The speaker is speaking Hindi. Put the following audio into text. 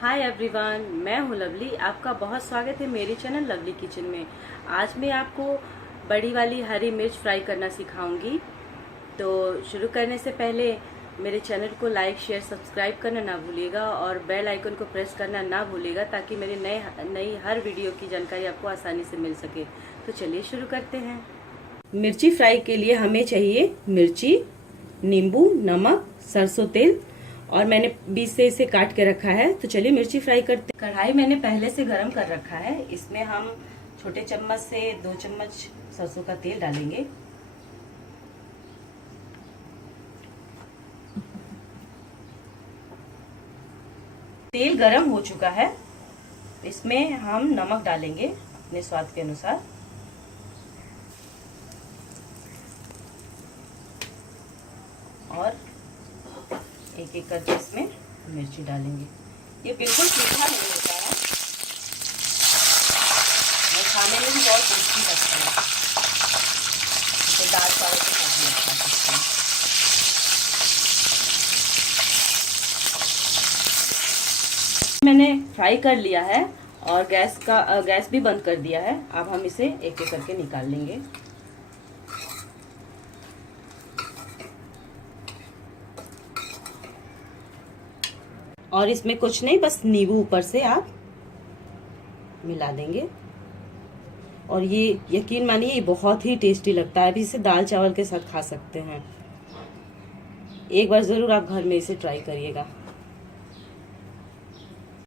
हाय एवरीवन, मैं हूँ लवली। आपका बहुत स्वागत है मेरे चैनल लवली किचन में। आज मैं आपको बड़ी वाली हरी मिर्च फ्राई करना सिखाऊंगी। तो शुरू करने से पहले मेरे चैनल को लाइक शेयर सब्सक्राइब करना ना भूलिएगा और बेल आइकन को प्रेस करना ना भूलिएगा ताकि मेरे नई हर वीडियो की जानकारी आपको आसानी से मिल सके। तो चलिए शुरू करते हैं। मिर्ची फ्राई के लिए हमें चाहिए मिर्ची, नींबू, नमक, सरसों तेल और मैंने बीच से इसे काट के रखा है। तो चलिए मिर्ची फ्राई करते। कढ़ाई मैंने पहले से गरम कर रखा है। इसमें हम छोटे चम्मच से 2 चम्मच सरसों का तेल डालेंगे। तेल गरम हो चुका है। इसमें हम नमक डालेंगे अपने स्वाद के अनुसार और एक एक करके इसमें मिर्ची डालेंगे। ये बिल्कुल तीखा नहीं होता है और खाने में भी बहुत टेस्टी लगता है। तो दाल चावल के साथ में खा सकते हैं। मैंने फ्राई कर लिया है और गैस भी बंद कर दिया है। अब हम इसे एक एक करके निकाल लेंगे। और इसमें कुछ नहीं, बस नींबू ऊपर से आप मिला देंगे और ये यकीन मानिए ये बहुत ही टेस्टी लगता है। अभी इसे दाल चावल के साथ खा सकते हैं। एक बार ज़रूर आप घर में इसे ट्राई करिएगा।